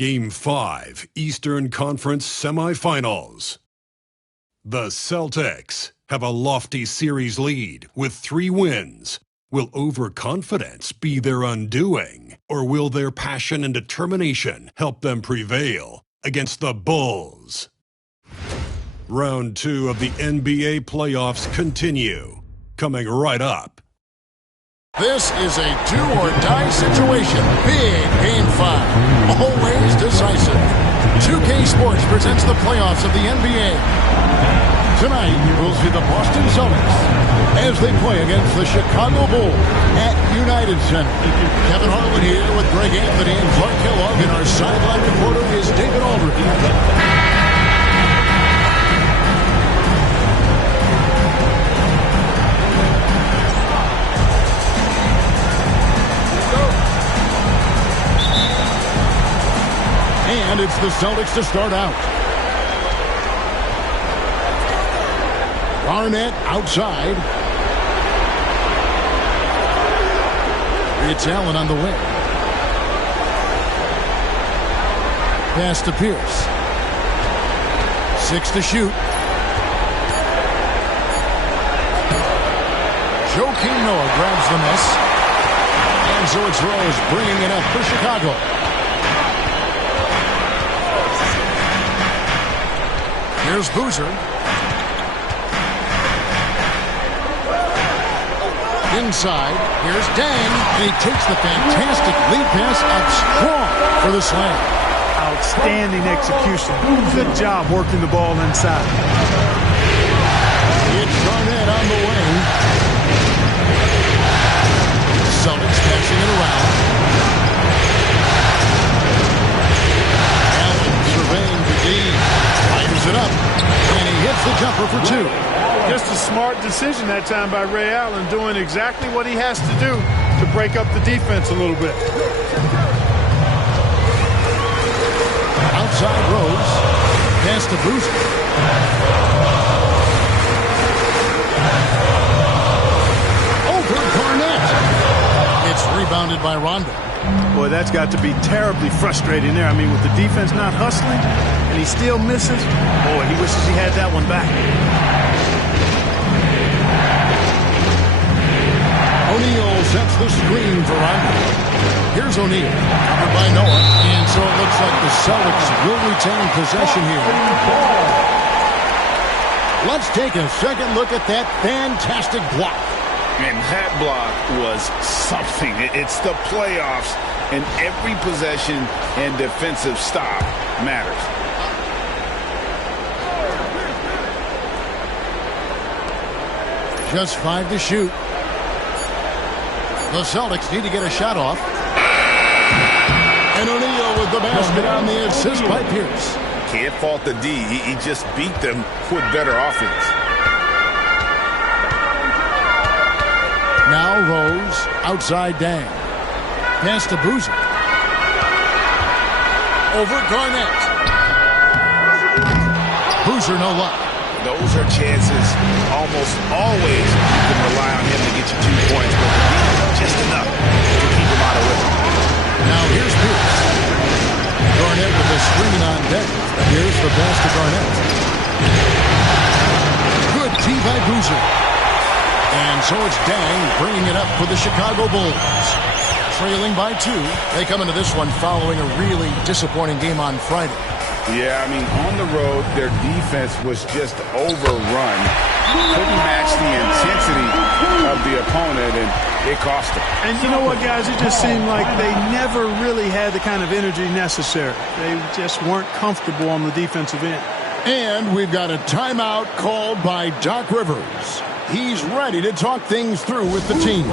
Game 5, Eastern Conference Semifinals. The Celtics have a lofty series lead with 3 wins. Will overconfidence be their undoing, or will their passion and determination help them prevail against the Bulls? Round 2 of the NBA playoffs continue, coming right up. This is a do-or-die situation. Big Game 5. Always decisive. 2K Sports presents the playoffs of the NBA. Tonight, we'll see the Boston Celtics as they play against the Chicago Bulls at United Center. Kevin Harlan here with Greg Anthony and Clark Kellogg, and our sideline reporter is David Aldridge. And it's the Celtics to start out. Garnett outside. It's Allen on the wing. Pass to Pierce. 6 to shoot. Joakim Noah grabs the miss. And so it's Rose bringing it up for Chicago. Here's Boozer. Inside, here's Dang, and he takes the fantastic lead pass up strong for the slam. Outstanding execution. Good job working the ball inside. It's Garnett on the wing. Celtics passing it around. Allen surveying the D. Fires it up, and he hits the jumper for 2. Just a smart decision that time by Ray Allen, doing exactly what he has to do to break up the defense a little bit. Outside Rose. Pass to Boozer. Over Garnett. It's rebounded by Rondo. Boy, that's got to be terribly frustrating there. I mean, with the defense not hustling, and he still misses. Boy, he wishes he had that one back. O'Neal sets the screen for Rondo. Here's O'Neal, covered by Noah, and so it looks like the Celtics will retain possession here. Let's take a second look at that fantastic block. And that block was something. It's the playoffs, and every possession and defensive stop matters. Just 5 to shoot. The Celtics need to get a shot off. And O'Neal with the basket on the assist by Pierce. Can't fault the D. He just beat them with better offense. Now Rose, outside Dang. Pass to Boozer. Over Garnett. Boozer, no luck. Those are chances almost always you can rely on him to get you 2 points, but the defense just enough to keep him out of rhythm. Now here's Pierce. Garnett with the screen on deck. Here's the pass to Garnett. Good tee by Boozer. And so it's Dang bringing it up for the Chicago Bulls. Trailing by 2. They come into this one following a really disappointing game on Friday. Yeah, I mean, on the road, their defense was just overrun. Couldn't match the intensity of the opponent, and it cost them. And you know what, guys? It just seemed like they never really had the kind of energy necessary. They just weren't comfortable on the defensive end. And we've got a timeout called by Doc Rivers. He's ready to talk things through with the team.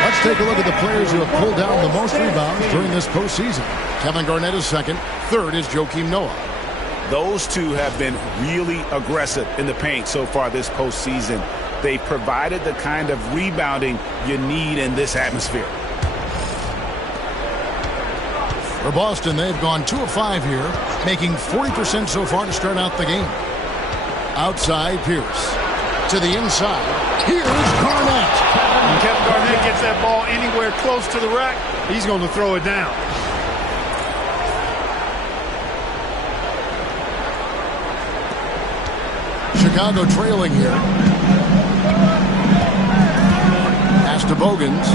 Let's take a look at the players who have pulled down the most rebounds during this postseason. Kevin Garnett is second. Third is Joakim Noah. Those two have been really aggressive in the paint so far this postseason. They provided the kind of rebounding you need in this atmosphere. For Boston, they've gone 2 of 5 here, making 40% so far to start out the game. Outside, Pierce. To the inside. Here's Garnett. When Kevin Garnett gets that ball anywhere close to the rack, he's going to throw it down. Chicago trailing here. Pass to Bogans.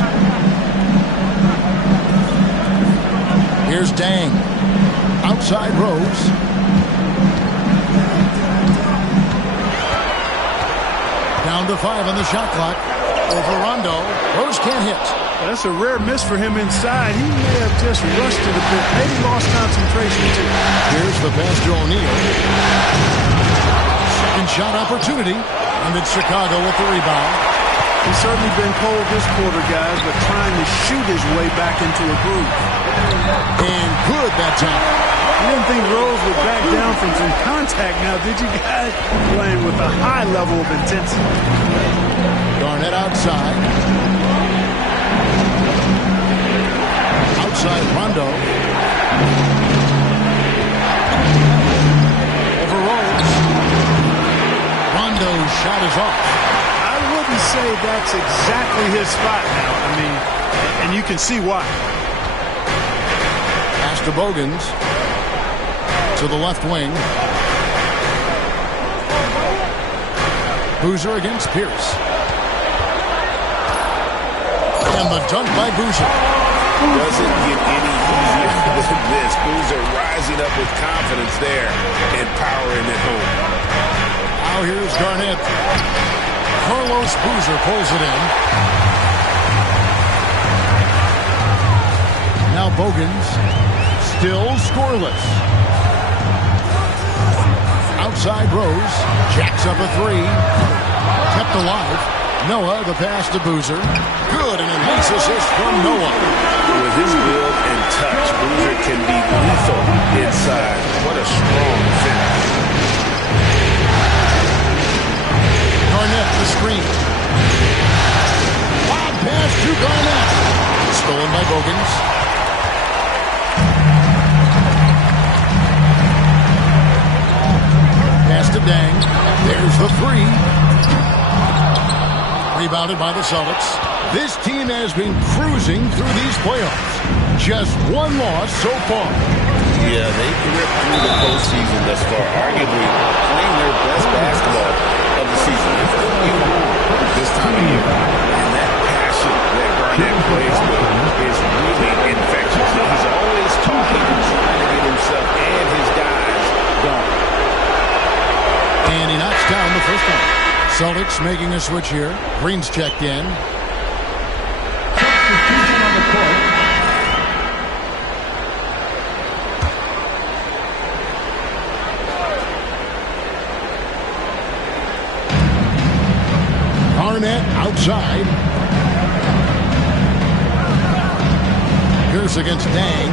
Here's Dang. Outside Rose. Down to 5 on the shot clock. Over Rondo. Rose can't hit. That's a rare miss for him inside. He may have just rushed it a bit. Maybe lost concentration too. Here's the pass to O'Neal. Second shot opportunity. And it's Chicago with the rebound. He's certainly been cold this quarter, guys, but trying to shoot his way back into a groove. And good that time. I didn't think Rose would back down from some contact now, did you guys? Playing with a high level of intensity. Garnett outside. Outside Rondo. Over Rose. Rondo's shot is off. I wouldn't say that's exactly his spot now. I mean, and you can see why. Pass to Bogans. To the left wing. Boozer against Pierce. And the dunk by Boozer. Doesn't get any easier than this. Boozer rising up with confidence there and powering it home. Now here's Garnett. Carlos Boozer pulls it in. Now Bogans. Still scoreless. Outside Rose. Jacks up a 3. Kept alive. Noah, the pass to Boozer. Good, and a nice assist from Noah. With his build and touch, Boozer can be lethal inside. What a strong finish. Garnett, the screen. Wild pass to Garnett. Stolen by Bogans. Pass to Dang. There's the 3. Rebounded by the Celtics. This team has been cruising through these playoffs. Just one loss so far. Yeah, they've ripped through the postseason thus far, arguably playing their best basketball of the season. It's going to be long this time of year. And that passion that Garnett plays with is really infectious. He's always talking and trying to get himself and his guys going. And he knocks down the first one. Celtics making a switch here. Green's checked in. Garnett outside. Pierce against Dang.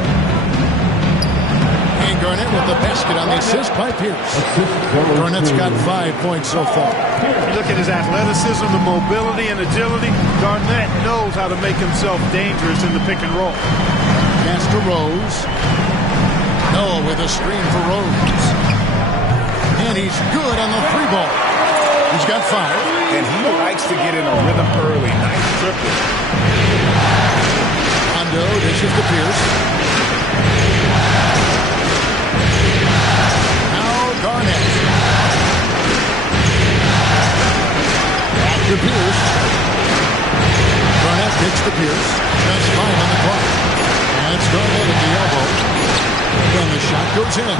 And Garnett with the basket on the assist by Pierce. Garnett's got 5 points so far. You look at his athleticism, the mobility, and agility. Garnett knows how to make himself dangerous in the pick and roll. Pass to Rose. Noah with a screen for Rose. And he's good on the 3 ball. He's got 5. And he likes to get in a rhythm early. Nice triplet. Rondo dishes to Pierce. Garnett. Back to Pierce. Garnett kicks to Pierce. That's 5 on the clock. And it's Garnett at the elbow. And the shot goes in.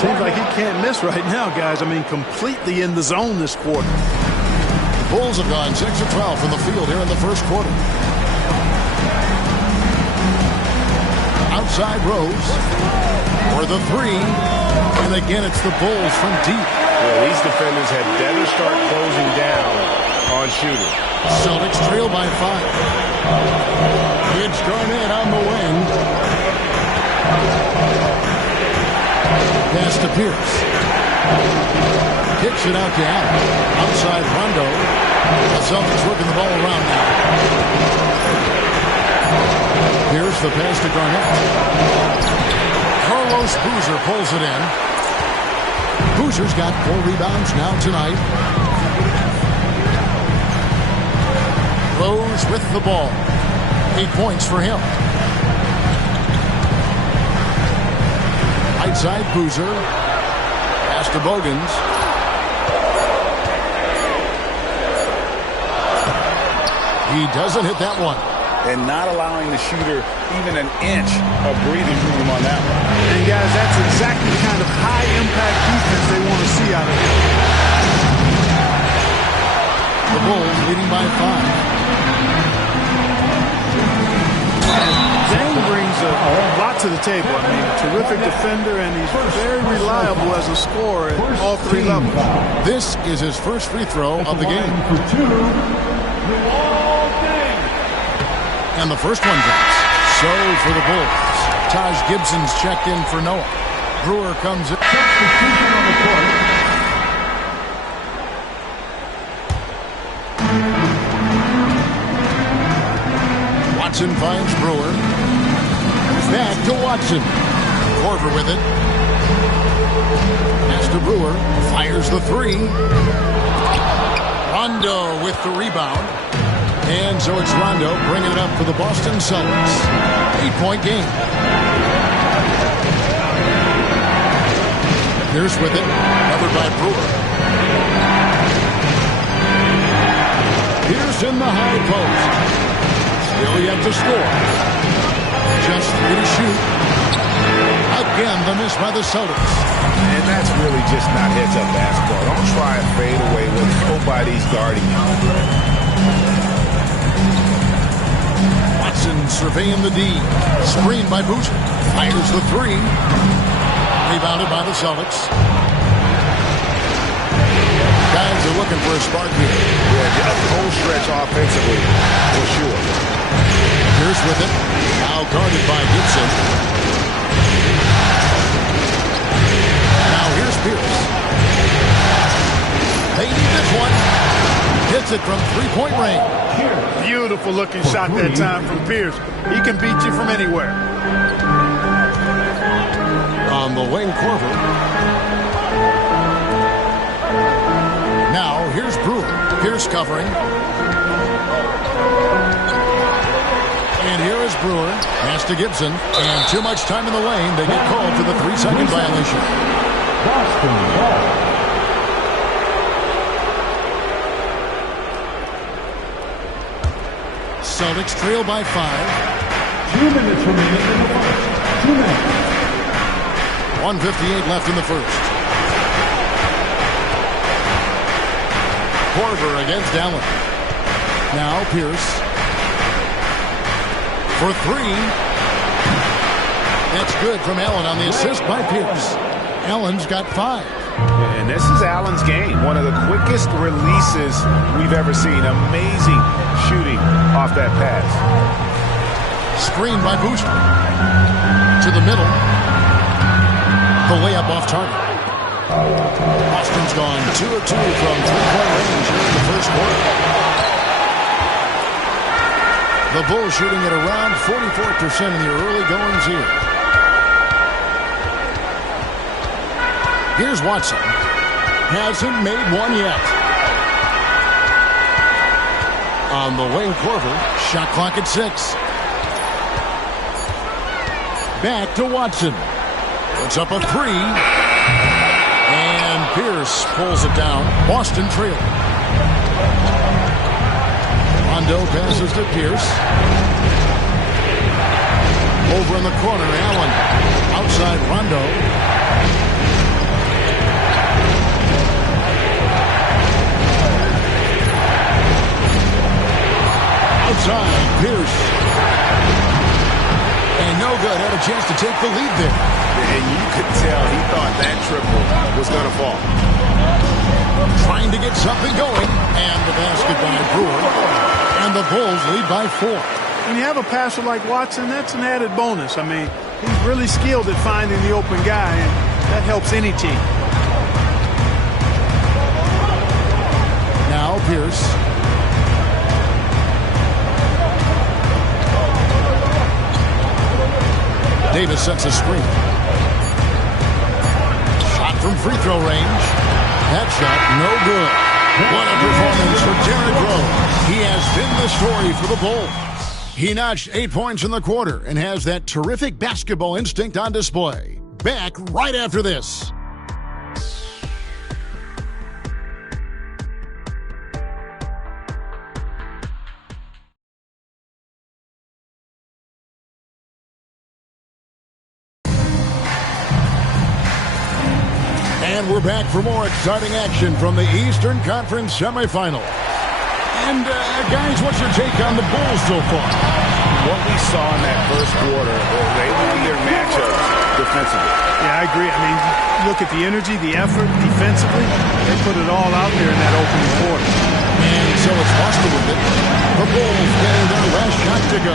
Seems like he can't miss right now, guys. I mean, completely in the zone this quarter. The Bulls have gone 6 of 12 from the field here in the first quarter. Outside Rose. For the 3. And again, it's the Bulls from deep. Well, these defenders had better start closing down on shooting. Celtics trail by 5. It's Garnett on the wing. Pass to Pierce. Kicks it out to Allen. Outside Rondo. The Celtics working the ball around now. Pierce the pass to Garnett. Carlos Boozer pulls it in. Boozer's got 4 rebounds now tonight. Rose with the ball. 8 points for him. Right side Boozer. Pass to Bogans. He doesn't hit that one. And not allowing the shooter even an inch of breathing room on that one. And guys, that's exactly the kind of high-impact defense they want to see out of him. The Bulls leading by 5. Zhang brings a lot to the table. I mean, terrific defender, and he's very reliable as a scorer at all 3 levels. This is his first free throw of the game. And the first one drops. So for the Bulls, Taj Gibson's checked in for Noah. Brewer comes in. Watson finds Brewer. Back to Watson. Korver with it. Pass to Brewer. Fires the 3. Rondo with the rebound. And so it's Rondo bringing it up for the Boston Celtics. 8-point game. Pierce with it. Covered by Brewer. Pierce in the high post. Still yet to score. Just 3 to shoot. Again, the miss by the Celtics. And that's really just not heads-up basketball. Don't try and fade away when nobody's guarding you. Surveying the D. Screened by Boozer. Fires the 3. Rebounded by the Celtics. Guys are looking for a spark here. Yeah, a cold stretch offensively, for sure. Pierce with it. Now guarded by Gibson. Now here's Pierce. They need this one. Hits it from 3-point range. Beautiful looking shot that time from Pierce. He can beat you from anywhere. On the wing, Korver. Now here's Brewer. Pierce covering. And here is Brewer. Pass to Gibson. And too much time in the lane. They get called for the 3-second violation. Boston ball. Celtics trail by 5. 2 minutes remaining in the first. 2 minutes. 1:58 left in the first. Korver against Allen. Now Pierce. For 3. That's good from Allen on the assist by Pierce. Allen's got 5. And this is Allen's game. One of the quickest releases we've ever seen. Amazing shooting off that pass. Screened by Boozer. To the middle. The layup off target. Boston's gone 2 of 2 from 3-point range here in the first quarter. The Bulls shooting at around 44% in the early goings here. Here's Watson. Hasn't made one yet. On the wing, Korver. Shot clock at 6. Back to Watson. Puts up a 3. And Pierce pulls it down. Boston trail. Rondo passes to Pierce. Over in the corner, Allen. Outside Rondo. Outside, Pierce. And no good. Had a chance to take the lead there. And you could tell he thought that triple was going to fall. Trying to get something going. And the basket by Brewer. And the Bulls lead by 4. When you have a passer like Watson, that's an added bonus. I mean, he's really skilled at finding the open guy, and that helps any team. Now Pierce. Davis sets a screen. free throw range. That shot, no good. What a performance for Derrick Rose. He has been the story for the Bulls. He notched 8 points in the quarter and has that terrific basketball instinct on display. Back right after this. And we're back for more exciting action from the Eastern Conference semifinal. And, guys, what's your take on the Bulls so far? What we saw in that first quarter, they won their matchups defensively. Yeah, I agree. I mean, look at the energy, the effort defensively. They put it all out there in that opening quarter. And so it's Boston with it. The Bulls getting their last shot to go.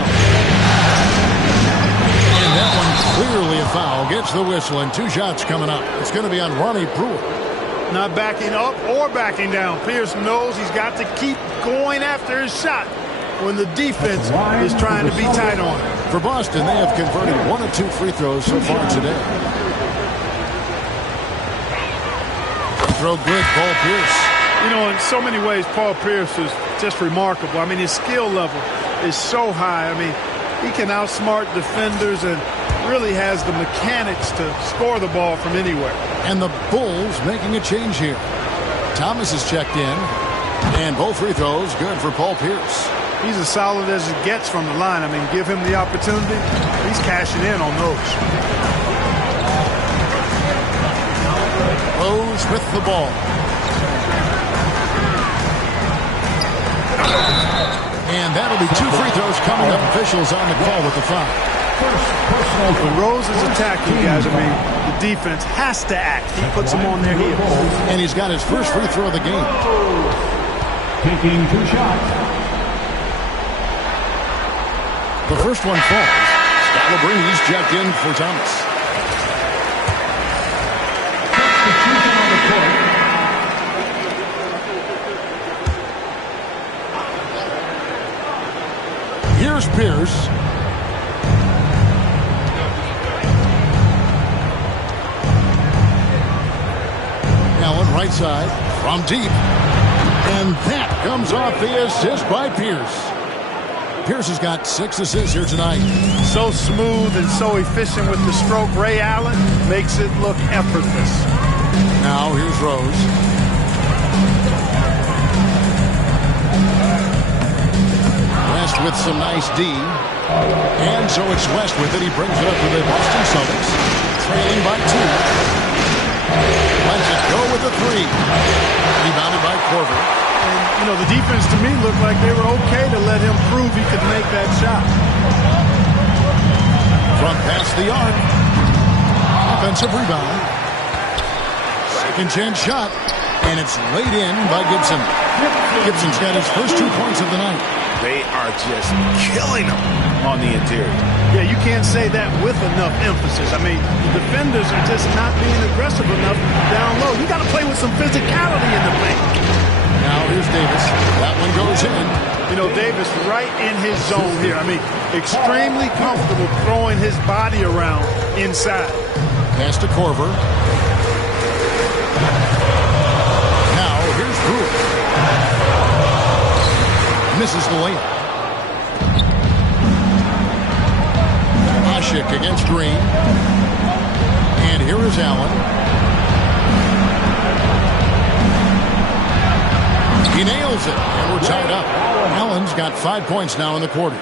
And that one clearly a foul. Gets the whistle, and 2 shots coming up. It's going to be on Ronnie Pruitt. Not backing up or backing down. Pierce knows he's got to keep going after his shot when the defense is trying to be tight on him. For Boston, they have converted 1 of 2 free throws so far today. Throw good, Paul Pierce. You know, in so many ways, Paul Pierce is just remarkable. I mean, his skill level is so high. I mean, he can outsmart defenders and really has the mechanics to score the ball from anywhere. And the Bulls making a change here. Thomas is checked in. And both free throws good for Paul Pierce. He's as solid as it gets from the line. I mean, give him the opportunity. He's cashing in on those. Rose with the ball. And that'll be 2 free throws coming up. Officials on the call with the foul. When Rose is attacking, guys, I mean, the defense has to act. He puts them on their heels. And he's got his first free throw of the game. Taking 2 shots. The first one falls. Scalabrini's checked in for Thomas. Substitution on the court. Here's Pierce. Allen right side from deep. And that comes off the assist by Pierce. Pierce has got 6 assists here tonight. So smooth and so efficient with the stroke. Ray Allen makes it look effortless. Now here's Rose. West with some nice D. And so it's West with it. He brings it up to the Boston Celtics. Trailing by 2. Lets it go with the 3. Rebounded by Korver. And, you know, the defense to me looked like they were okay to let him prove he could make that shot. Front past the arc. Offensive rebound. Second chance shot. And it's laid in by Gibson. Gibson's got his first 2 points of the night. They are just killing them on the interior. Yeah, you can't say that with enough emphasis. I mean, the defenders are just not being aggressive enough down low. You got to play with some physicality in the paint. Now here's Davis. That one goes in. You know, Davis right in his zone here. I mean, extremely comfortable throwing his body around inside. Pass to Korver. Now here's Pruitt. Misses the layup. Asik against Green. And here is Allen. He nails it, and we're tied up. Allen's got 5 points now in the quarter.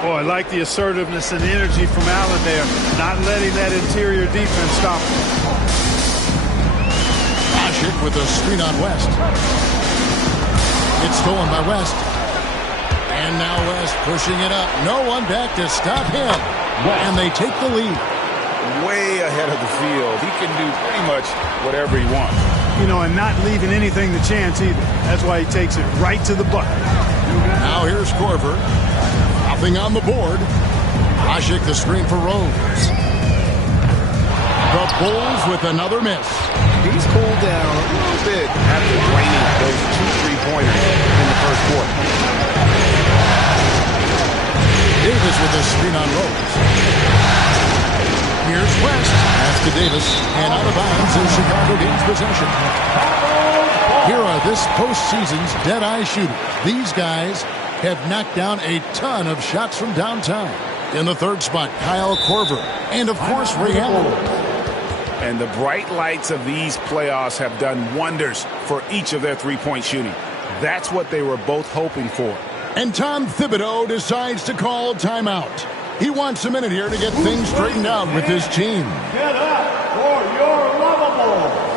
Boy, I like the assertiveness and energy from Allen there. Not letting that interior defense stop him. Asik with a screen on West. It's stolen by West. And now West pushing it up. No one back to stop him. And they take the lead. Way ahead of the field. He can do pretty much whatever he wants. You know, and not leaving anything to chance either. That's why he takes it right to the bucket. Now here's Korver. Nothing on the board. Asik the screen for Rose. The Bulls with another miss. He's cooled down a little bit after draining those 2 3-pointers in the first quarter. Davis with a screen on Rose. Here's West. Pass to Davis. And out of bounds is Chicago gains the possession. Here are this postseason's dead-eye shooters. These guys have knocked down a ton of shots from downtown. In the third spot, Kyle Korver. And, of course, Ray Allen. And the bright lights of these playoffs have done wonders for each of their three-point shooting. That's what they were both hoping for. And Tom Thibodeau decides to call timeout. He wants a minute here to get things straightened out with his team. Get up for your lovable.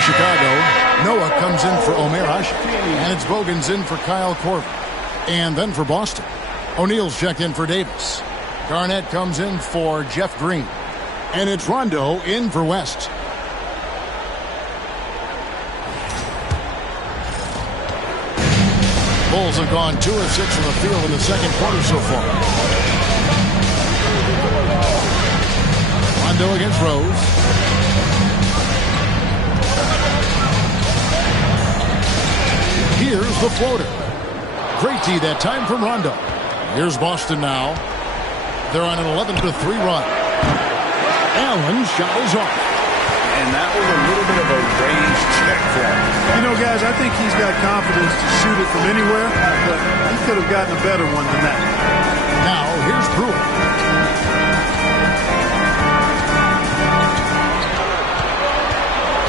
Chicago. Noah comes in for Omer Asik. And it's Bogan's in for Kyle Korver. And then for Boston, O'Neal's checked in for Davis. Garnett comes in for Jeff Green. And it's Rondo in for West. Bulls have gone 2 of 6 from the field in the second quarter so far. Rondo against Rose. Here's the floater. Great tee that time from Rondo. Here's Boston now. They're on an 11-3 run. Allen's shot is off. And that was a little bit of a range check for him. You know, guys, I think he's got confidence to shoot it from anywhere, but he could have gotten a better one than that. Now, here's Brewer.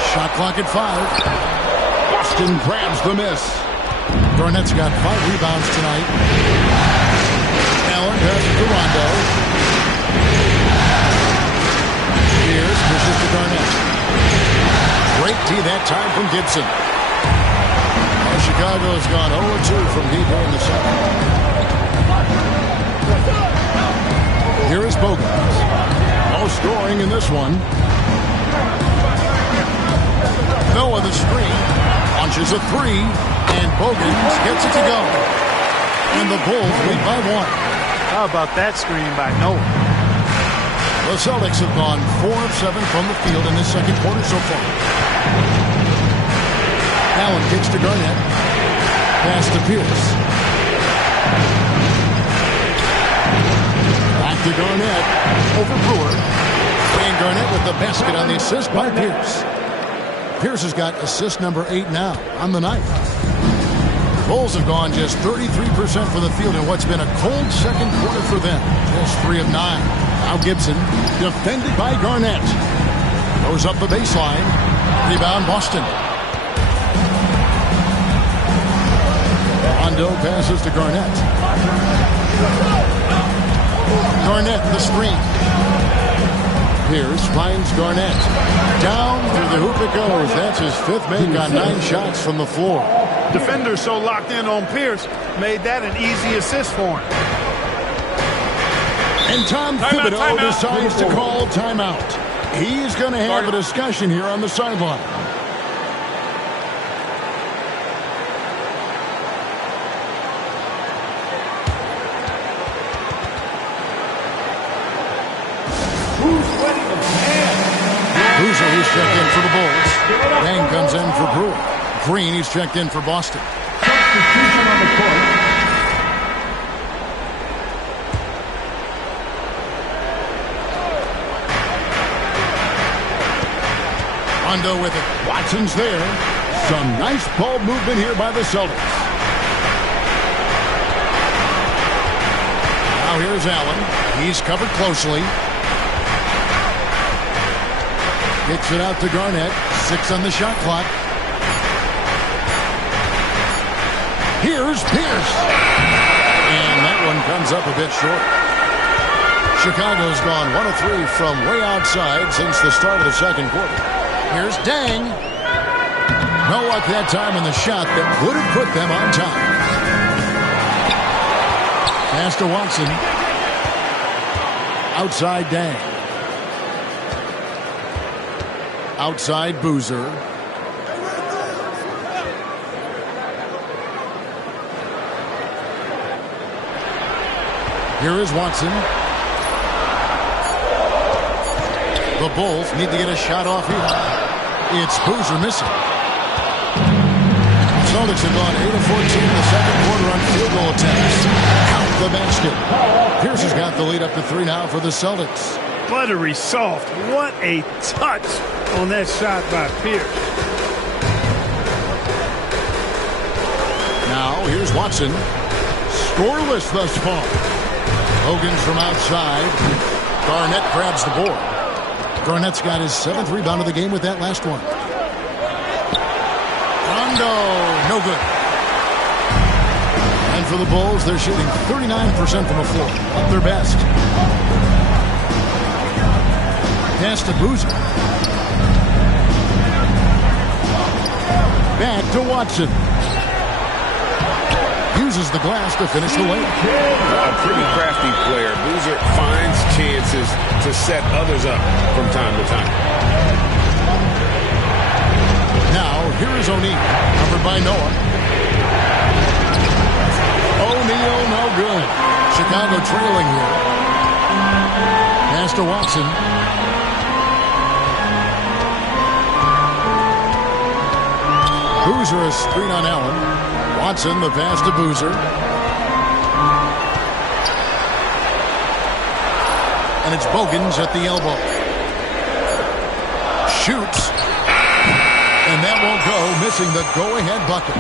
Shot clock at 5. Boston grabs the miss. Garnett's got 5 rebounds tonight. Allen passes to Rondo. Spears pushes to Garnett. Great tee that time from Gibson. And Chicago's gone 0-2 from deep here in the second. Here is Bogan. No scoring in this one. Noah the screen. Launches a 3, and Bogans gets it to go. And the Bulls lead by 1. How about that screen by Noah? The Celtics have gone 4 of 7 from the field in this second quarter so far. Allen kicks to Garnett. Pass to Pierce. Back to Garnett. Over Brewer. And Garnett with the basket on the assist by Pierce. Pierce has got assist number 8 now on the night. Bulls have gone just 33% for the field in what's been a cold second quarter for them. Just 3 of 9. Now Gibson, defended by Garnett. Goes up the baseline. Rebound Boston. Rondo passes to Garnett. Garnett the screen. Pierce finds Garnett. Down through the hoop it goes. That's his 5th make on 9 shots from the floor. Defender so locked in on Pierce made that an easy assist for him. And Tom Thibodeau decides to call timeout. He's going to have a discussion here on the sideline. Boozer, he's checked in for the Bulls. Bang comes in for Brewer. Green, he's checked in for Boston. Substitution on the court. Rondo with it. Watson's there. Some nice ball movement here by the Celtics. Now here's Allen. He's covered closely. Kicks it out to Garnett. 6 on the shot clock. Here's Pierce. And that one comes up a bit short. Chicago's gone 1 of 3 from way outside since the start of the second quarter. Here's Dang. No luck that time in the shot that would have put them on top. Pass to Watson. Outside Dang. Outside Boozer. Here is Watson. The Bulls need to get a shot off here. It's Boozer missing. Celtics have gone 8 of 14 in the second quarter on field goal attempts. Count the basket. Pierce has got the lead up to 3 now for the Celtics. Buttery soft. What a touch on that shot by Pierce. Now here's Watson. Scoreless thus far. Hogan's from outside. Garnett grabs the board. Garnett's got his 7th rebound of the game with that last one. Rondo, no good. And for the Bulls, they're shooting 39% from the floor, at their best. Pass to Boozer. Back to Watson. Uses the glass to finish the layup. A pretty crafty player. Boozer finds chances to set others up from time to time. Now, here is O'Neal, covered by Noah. O'Neal, no good. Chicago trailing here. Pass to Watson. Boozer a screen on Allen. Watson, the pass to Boozer. And it's Bogans at the elbow. Shoots. And that won't go, missing the go-ahead bucket.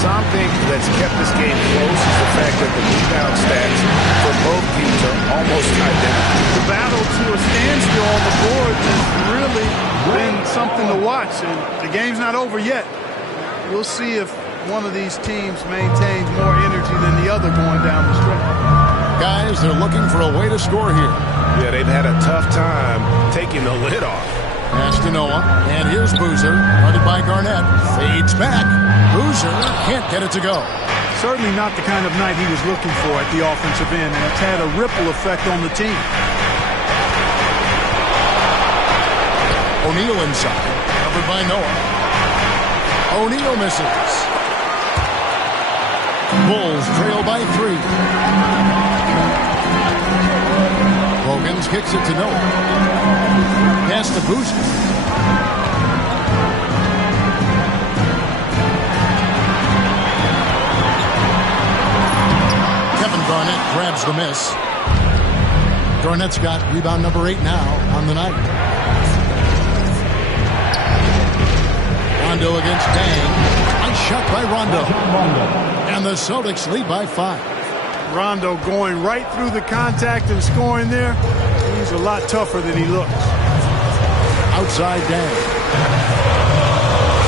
Something that's kept this game close is the fact that the rebound stats for both teams are almost identical. The battle to a standstill on the board has really been something to watch, and the game's not over yet. We'll see if one of these teams maintains more energy than the other going down the stretch. Guys, they're looking for a way to score here. Yeah, they've had a tough time taking the lid off. Pass to Noah, and here's Boozer, guarded by Garnett. Fades back. Boozer can't get it to go. Certainly not the kind of night he was looking for at the offensive end, and it's had a ripple effect on the team. O'Neal inside, covered by Noah. O'Neal misses. Bulls trail by 3. Bogans kicks it to Noah. Pass to Boozer. Kevin Garnett grabs the miss. Garnett's got rebound number 8 now on the night. Rondo against Dang. Nice shot by Rondo. And the Celtics lead by 5. Rondo going right through the contact and scoring there. He's a lot tougher than he looks. Outside Dang.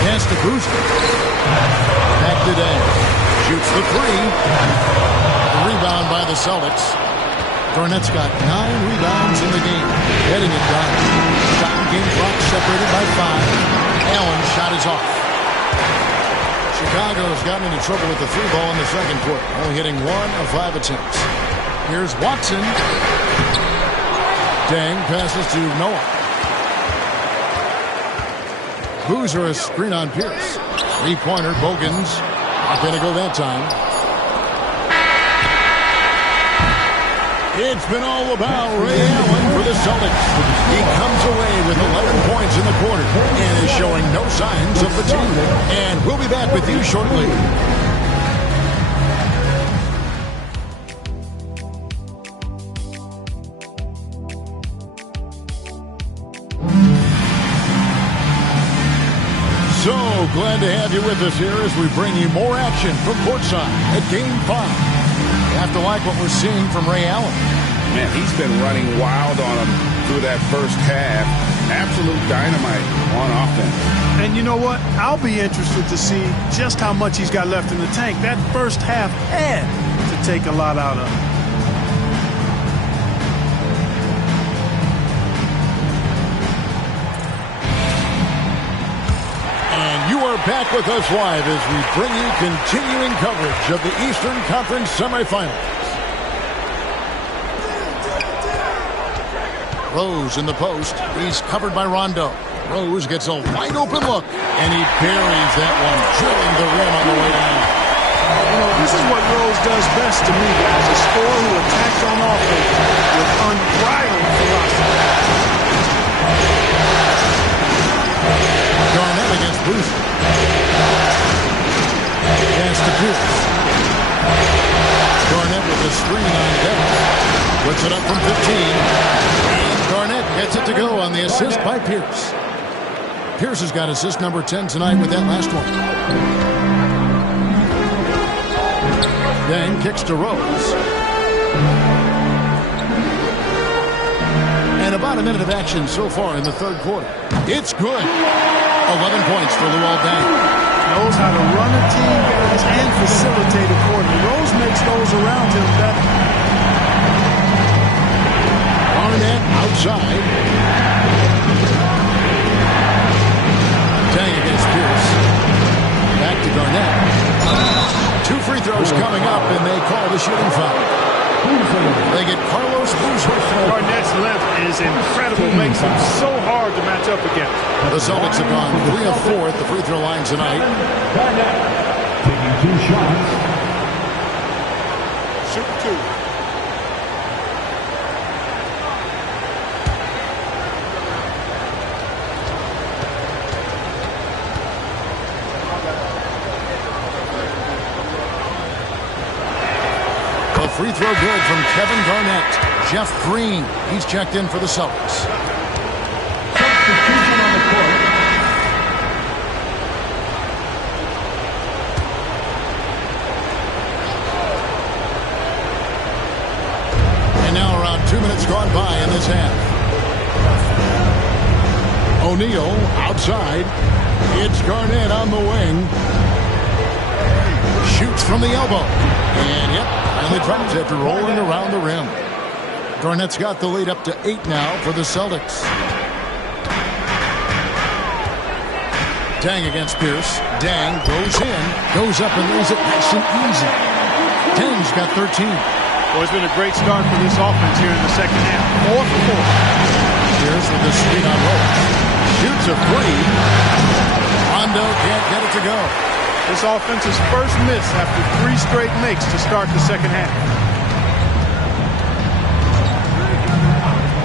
Pass to Boozer. Back to Dang. Shoots the 3. The rebound by the Celtics. Garnett's got 9 rebounds in the game. Heading it down. Shot and game clock separated by 5. Allen's shot is off. Chicago's gotten into trouble with the 3 ball in the second quarter, only hitting 1 of 5 attempts. Here's Watson. Dang passes to Noah. Boozer a screen on Pierce. 3-pointer, Bogans. Not going to go that time. It's been all about Ray Allen for the Celtics. He comes away with 11 points in the quarter and is showing no signs of fatigue. And we'll be back with you shortly. So glad to have you with us here as we bring you more action from courtside at Game 5. You have to like what we're seeing from Ray Allen. Man, he's been running wild on him through that first half. Absolute dynamite on offense. And you know what? I'll be interested to see just how much he's got left in the tank. That first half had to take a lot out of him. Back with us live as we bring you continuing coverage of the Eastern Conference semifinals. Rose in the post. He's covered by Rondo. Rose gets a wide open look, and he buries that one, drilling the rim on the way down. You know, this is what Rose does best to me, guys. A scorer who attacks on offense with unbridled velocity. Garnett against Boozer. Pass to Pierce. Garnett with a screen on Devin. Puts it up from 15. And Garnett gets it to go on the assist by Pierce. Pierce has got assist number 10 tonight with that last one. Dang kicks to Rose. And about a minute of action so far in the third quarter. It's good. 11 points for Luol Deng. Knows how to run a team, guys, and facilitate accordingly. Rose makes those around him better. Garnett outside. Deng against Pierce. Back to Garnett. 2 free throws coming up, and they call the shooting foul. They get Carlos Boozer. Garnett's length is incredible. Makes him so hard to match up against. The Celtics have gone 3 of 4 at the free throw line tonight. Taking 2 shots. Shoot 2. Free throw good from Kevin Garnett. Jeff Green, he's checked in for the Celtics. Substitution on the court. And now around 2 minutes gone by in this half. O'Neal outside. It's Garnett on the wing. Shoots from the elbow. And yep, finally drops after rolling around the rim. Garnett's got the lead up to 8 now for the Celtics. Deng against Pierce. Deng goes in, goes up and lays it nice and easy. Deng's got 13. Well, it's been a great start for this offense here in the second half. 4 for 4. Pierce with the screen on Rose. Shoots a 3. Rondo can't get it to go. This offense's first miss after 3 straight makes to start the second half.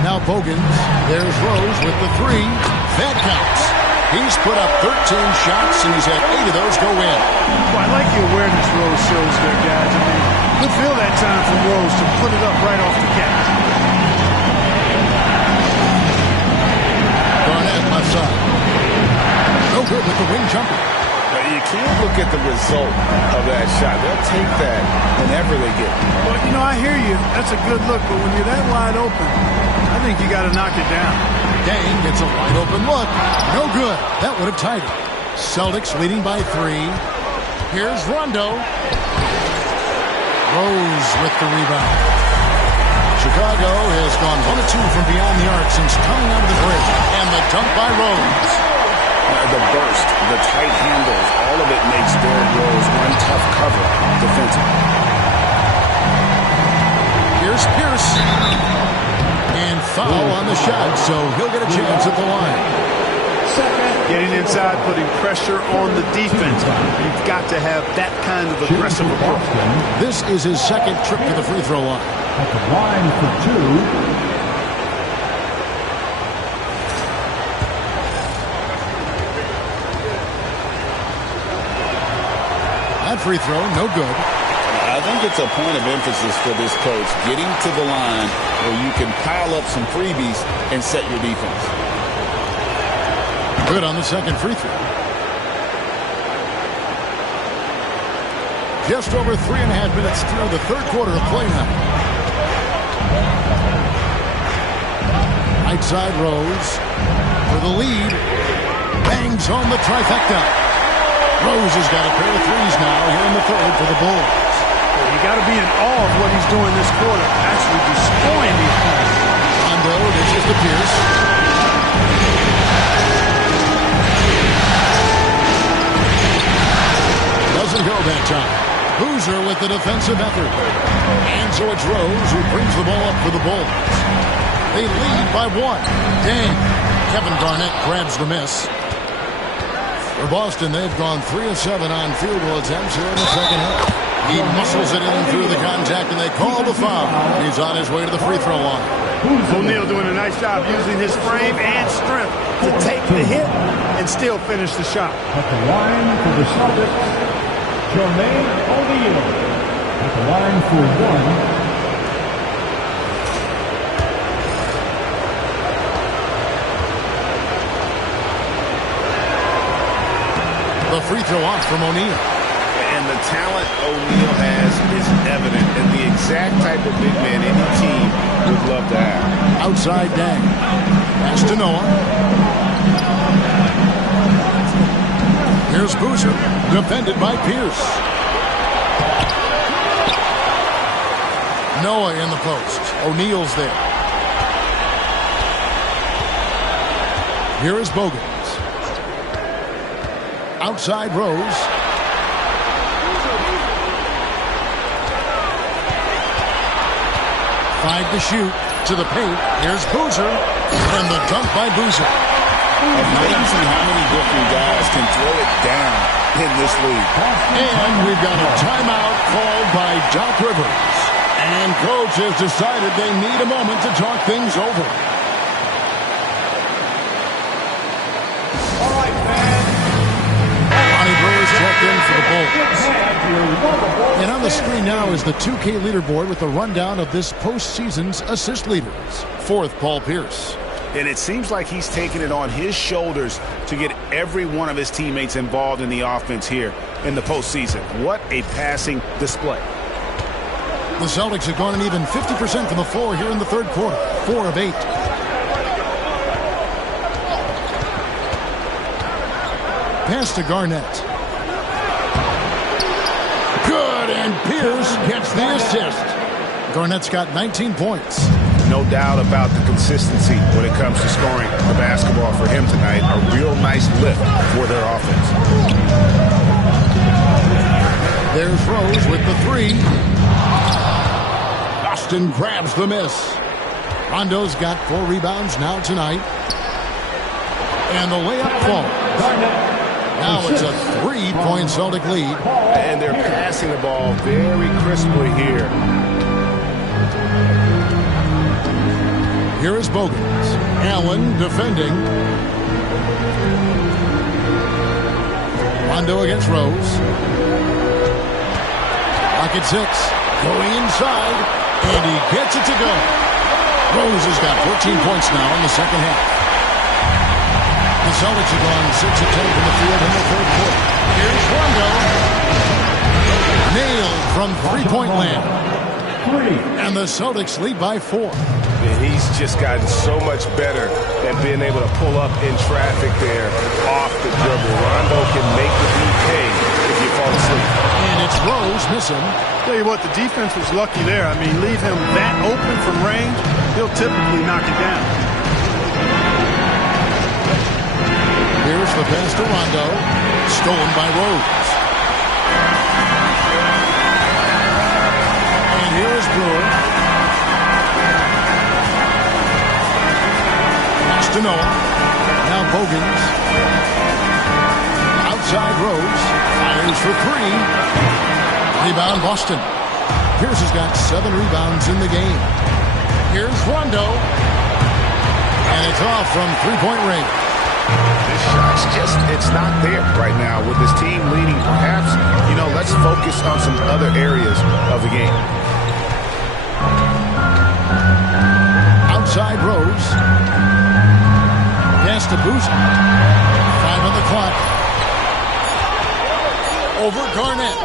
Now Bogans. There's Rose with the 3. That counts. He's put up 13 shots, and he's had 8 of those go in. Well, I like the awareness Rose shows there, guys. I mean, good feel that time from Rose to put it up right off the catch. Garnett left side. No good with the wing jumper. You can't look at the result of that shot. They'll take that whenever they get it. Well, you know, I hear you. That's a good look, but when you're that wide open, I think you got to knock it down. Deng gets a wide open look. No good. That would have tied it. Celtics leading by 3. Here's Rondo. Rose with the rebound. Chicago has gone 1 of 2 from beyond the arc since coming out of the break. And the dunk by Rose. The burst, the tight handles, all of it makes Derrick Rose one tough cover defensively. Here's Pierce. And foul on the shot, so he'll get a chance at the line. Getting inside, putting pressure on the defense. You've got to have that kind of aggressive approach. This is his second trip to the free throw line. At the line for 2. That free throw, no good. I think it's a point of emphasis for this coach, getting to the line where you can pile up some freebies and set your defense. Good on the second free throw. Just over 3.5 minutes through the third quarter of play now. Right side Rose for the lead. Bangs home the trifecta. Rose has got a pair of threes now here in the third for the Bulls. You got to be in awe of what he's doing this quarter, actually destroying these points. Rondo dishes to Pierce. Doesn't go that time. Boozer with the defensive effort. And so it's Rose who brings the ball up for the Bulls. They lead by 1. Dang. Kevin Garnett grabs the miss. For Boston, they've gone 3 of 7 on field goal attempts here in the second half. He muscles it in through the contact, and they call the foul. He's on his way to the free throw line. O'Neal doing a nice job using his frame and strength to take the hit and still finish the shot. At the line for the Celtics, Jermaine O'Neal. At the line for 1. The free throw off from O'Neal. And the talent O'Neal has is evident, and the exact type of big man any team would love to have. Outside Dang. Pass to Noah. Here's Boozer, defended by Pierce. Noah in the post. O'Neal's there. Here is Bogut. Outside Rose. Five to shoot. To the paint. Here's Boozer. And the dunk by Boozer. Amazing how many different guys can throw it down in this league. And we've got a timeout called by Doc Rivers. And coach has decided they need a moment to talk things over. All right, man. Ronnie Brewer's checked in for the Bulls. And on the screen now is the 2K leaderboard with the rundown of this postseason's assist leaders. Fourth, Paul Pierce. And it seems like he's taking it on his shoulders to get every one of his teammates involved in the offense here in the postseason. What a passing display. The Celtics have gone an even 50% from the floor here in the third quarter. 4 of 8. Pass to Garnett. Good, and Pierce gets the assist. Garnett's got 19 points. No doubt about the consistency when it comes to scoring the basketball for him tonight. A real nice lift for their offense. There's Rose with the 3. Boston grabs the miss. Rondo's got 4 rebounds now tonight. And the layup falls. Now it's a 3-point Celtic lead. And they're passing the ball very crisply here. Here is Bogut. Allen defending. Rondo against Rose. Pocket 6. Going inside. And he gets it to go. Rose has got 14 points now in the second half. The Celtics have gone 6 of 10 from the field in the third quarter. Here's Rondo. Nailed from three-point land. And the Celtics lead by 4. And he's just gotten so much better at being able to pull up in traffic there off the dribble. Rondo can make the beat pay if you fall asleep. And it's Rose missing. Tell you what, the defense was lucky there. I mean, leave him that open from range, he'll typically knock it down. Here's the pass to Rondo. Stolen by Rose. And here is Brewer. Pass to Noah. Now Bogans. Outside Rose. Fires for 3. Rebound Boston. Pierce has got 7 rebounds in the game. Here's Rondo. And it's off from three-point range. This shot's just, it's not there right now with this team leading. Perhaps, let's focus on some other areas of the game. Outside Rose. Pass to Boozer. 5 on the clock. Over Garnett.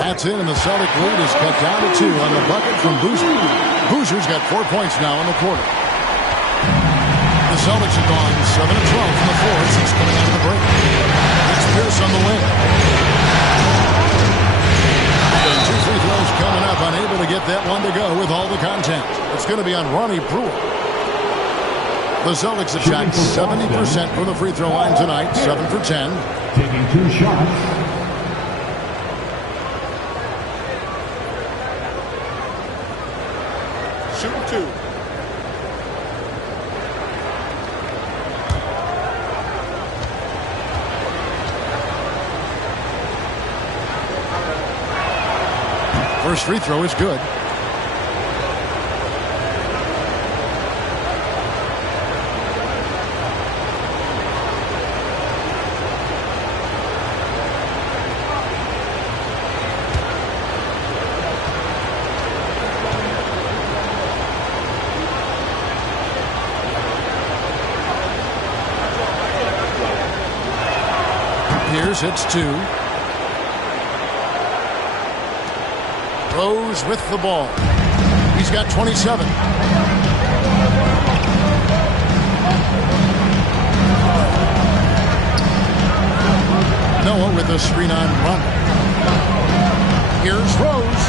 That's it, and the Celtic lead is cut down to 2 on the bucket from Boozer. Boozer's got 4 points now in the quarter. The Celtics have gone 7 of 12 from the floor since coming out of the break. It's Pierce on the wing. And 2 free throws coming up, unable to get that one to go with all the contact. It's going to be on Ronnie Brewer. The Celtics have shot 70% from the free throw line tonight, 7 for 10. Taking 2 shots. Shooting 2. First free throw is good. Pierce hits two. Rose with the ball. He's got 27. Noah with the screen on run. Here's Rose.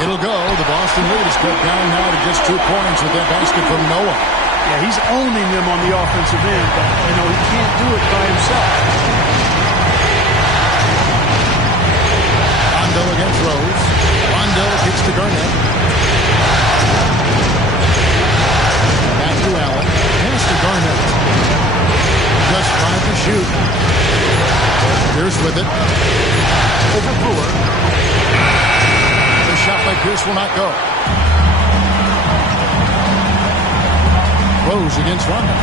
It'll go. The Boston lead is cut down now to just 2 points with that basket from Noah. Yeah, he's owning them on the offensive end, but, he can't do it by himself. Rondo against Rose. Rondo kicks to Garnett. Back to Allen. Pass to Garnett. Just 5 to shoot. Pierce with it. Over Brewer. The shot by Pierce will not go. Rose against Rondo.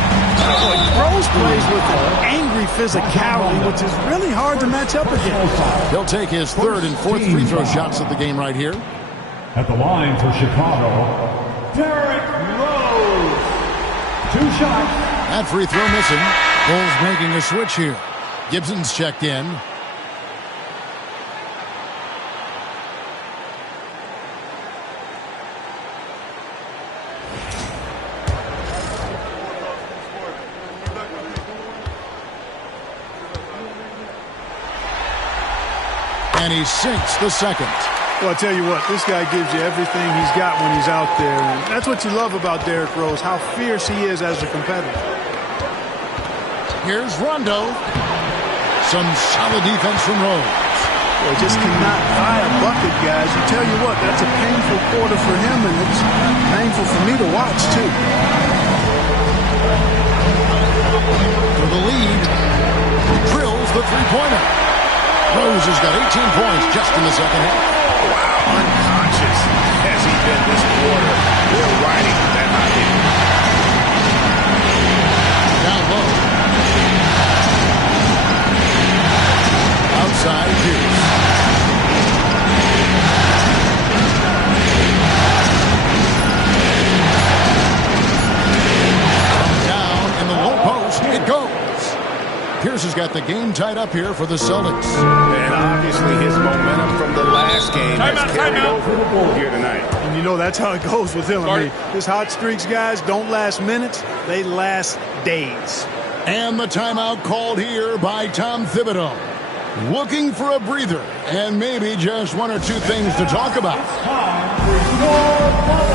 Rose plays with angry physicality, which is really hard to match up against. He'll take his third and fourth free throw shots of the game right here. At the line for Chicago, Derrick Rose. 2 shots. That free throw missing. Bulls making a switch here. Gibson's checked in. And he sinks the second. Well, I tell you what, this guy gives you everything he's got when he's out there. And that's what you love about Derrick Rose, how fierce he is as a competitor. Here's Rondo. Some solid defense from Rose. Well, he just cannot buy a bucket, guys. I tell you what, that's a painful quarter for him, and it's painful for me to watch, too. For the lead, drills the three-pointer. Rose has got 18 points just in the second half. Wow, unconscious has he been this quarter. They're riding that hot hit. Down low. Outside Pierce. Down in the low post. It goes. Pierce has got the game tied up here for the Celtics. And obviously his momentum from the last game has carried over here tonight. And that's how it goes with him. I mean, his hot streaks, guys, don't last minutes. They last days. And the timeout called here by Tom Thibodeau. Looking for a breather and maybe just 1 or 2 things to talk about. Time for your ball.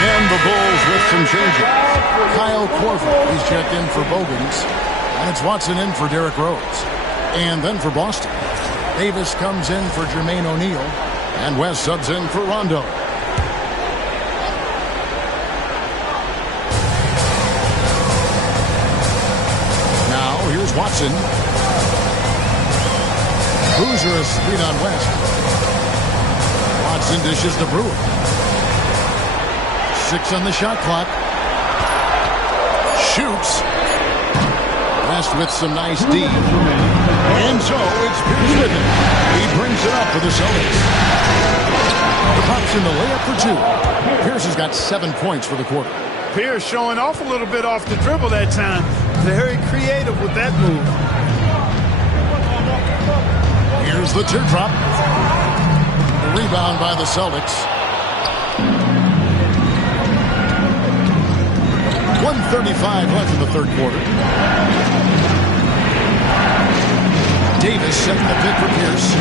And the Bulls with some changes. Kyle Korver, he's checked in for Bogans. And it's Watson in for Derrick Rose. And then for Boston, Davis comes in for Jermaine O'Neal. And West subs in for Rondo. Now, here's Watson. Boozer is speed on West. Watson dishes to Brewer. 6 on the shot clock. Shoots. West with some nice D. And so it's Pierce with it. He brings it up for the Celtics. The Bucks in the layup for 2. Pierce has got 7 points for the quarter. Pierce showing off a little bit off the dribble that time. Very creative with that move. Here's the teardrop. The rebound by the Celtics. 1:35 left in the third quarter. Davis setting the pick for Pierce.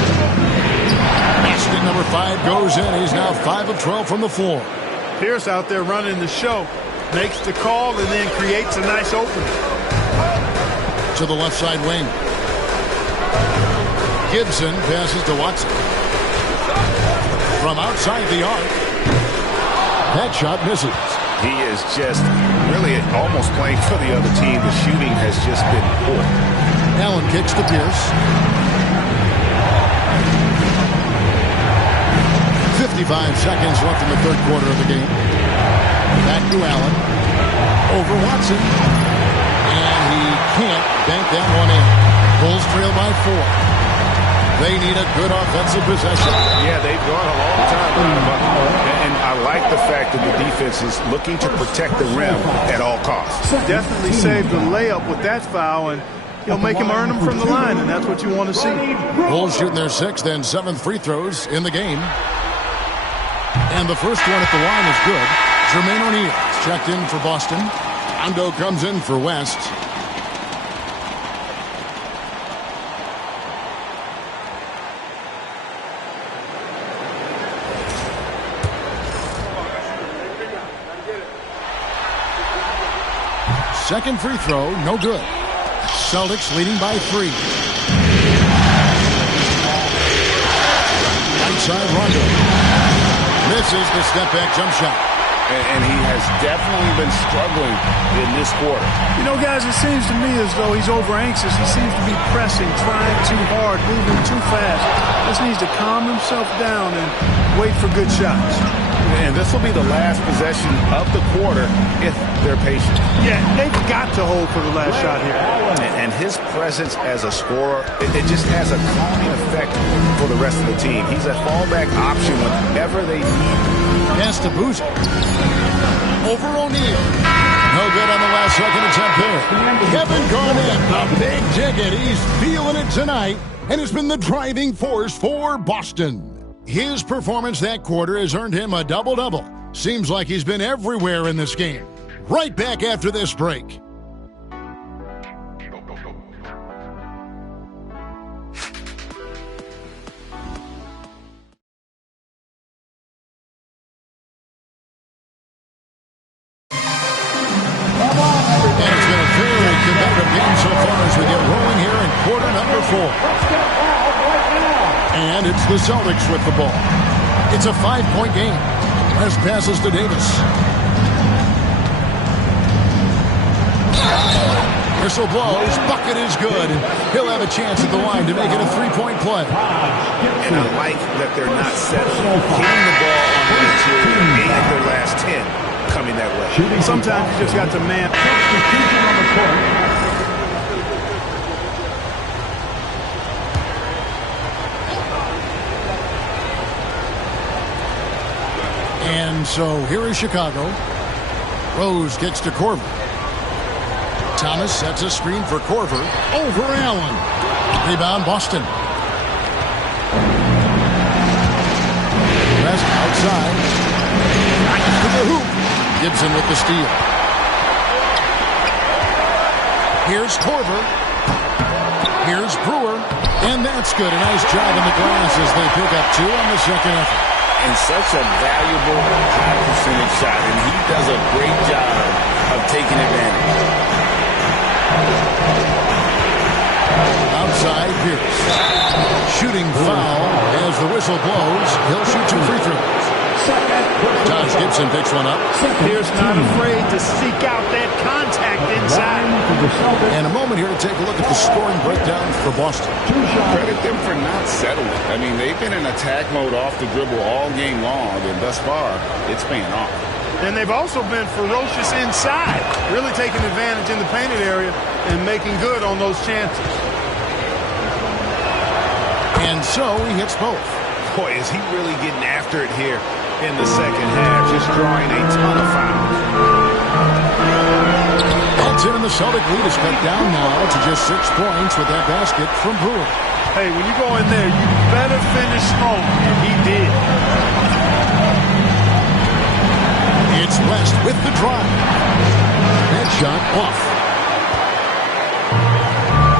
Basket number 5 goes in. He's now 5 of 12 from the floor. Pierce out there running the show. Makes the call and then creates a nice opening. To the left side wing. Gibson passes to Watson. From outside the arc. That shot misses. He is just really almost playing for the other team. The shooting has just been poor. Allen kicks to Pierce. 55 seconds left in the third quarter of the game. Back to Allen. Over Watson. And he can't bank that one in. Bulls trail by 4. They need a good offensive possession. Yeah, they've gone a long time without a bucket. And I like the fact that the defense is looking to protect the rim at all costs. Definitely saved the layup with that foul, and he'll make him earn them from the line, and that's what you want to see. Bulls shooting their 6th and 7th free throws in the game. And the first one at the line is good. Jermaine O'Neal is checked in for Boston. Ando comes in for West. Second free throw, no good. Celtics leading by 3. Right side, Rondo. Misses the step-back jump shot. And he has definitely been struggling in this quarter. You know, guys, it seems to me as though he's over-anxious. He seems to be pressing, trying too hard, moving too fast. Just needs to calm himself down and wait for good shots. And this will be the last possession of the quarter if they're patient. Yeah, they've got to hold for the last shot here. And his presence as a scorer, it just has a calming effect for the rest of the team. He's a fallback option whenever they need. Pass to Boozer. Over O'Neal. No good on the last second attempt there. Kevin Garnett, a big ticket. He's feeling it tonight and has been the driving force for Boston. His performance that quarter has earned him a double-double. Seems like he's been everywhere in this game. Right back after this break. And it's been a very competitive game so far as we get rolling here in quarter number 4. And it's the Celtics with the ball. It's a 5-point game. As passes to Davis. Whistle blows. Bucket is good. He'll have a chance at the line to make it a 3-point play. And I like that they're not settling. Hitting the ball on the interior. 8 of their last 10 coming that way. Sometimes you just got to man. Substitution on the court. And so here is Chicago. Rose gets to Korver. Thomas sets a screen for Korver. Over Allen. Rebound Boston. West outside. Back to the hoop. Gibson with the steal. Here's Korver. Here's Brewer. And that's good. A nice job in the glass as they pick up 2 on the second effort. And such a valuable high percentage shot. And he does a great job of taking advantage. Outside Pierce. Shooting foul as the whistle blows. He'll shoot 2 free throws. Josh Gibson picks one up. Pierce not afraid to seek out that contact inside. And a moment here to take a look at the scoring breakdown for Boston. Credit them for not settling. I mean, they've been in attack mode off the dribble all game long, and thus far, it's paying off. And they've also been ferocious inside, really taking advantage in the painted area and making good on those chances. And so he hits both. Boy, is he really getting after it here in the second half, just drawing a ton of fouls. That's it, and the Celtic lead is cut down now to just 6 points with that basket from Brewer. Hey, when you go in there, you better finish strong, and he did. It's West with the drive. That shot off.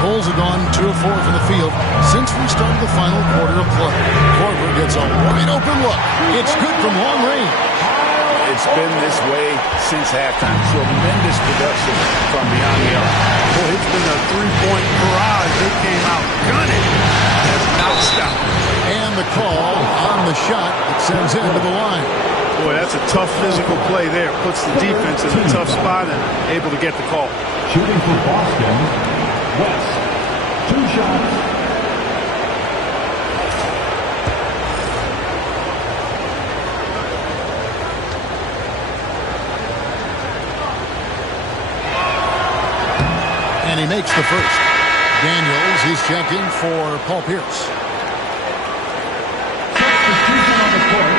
Bulls have gone 2 of 4 from the field since we started the final quarter of play. Korver gets a wide open look. It's good from long range. It's been this way since halftime. Tremendous production from beyond the arc. Boy, it's been a 3-point barrage. They came out gunning. That's not stopping. And the call on the shot that sends him to the line. Boy, that's a tough physical play there. Puts the defense in a tough spot and able to get the call. Shooting for Boston, West. 2 shots. And he makes the first. Daniels, he's checked in for Paul Pierce. Substitution on the court.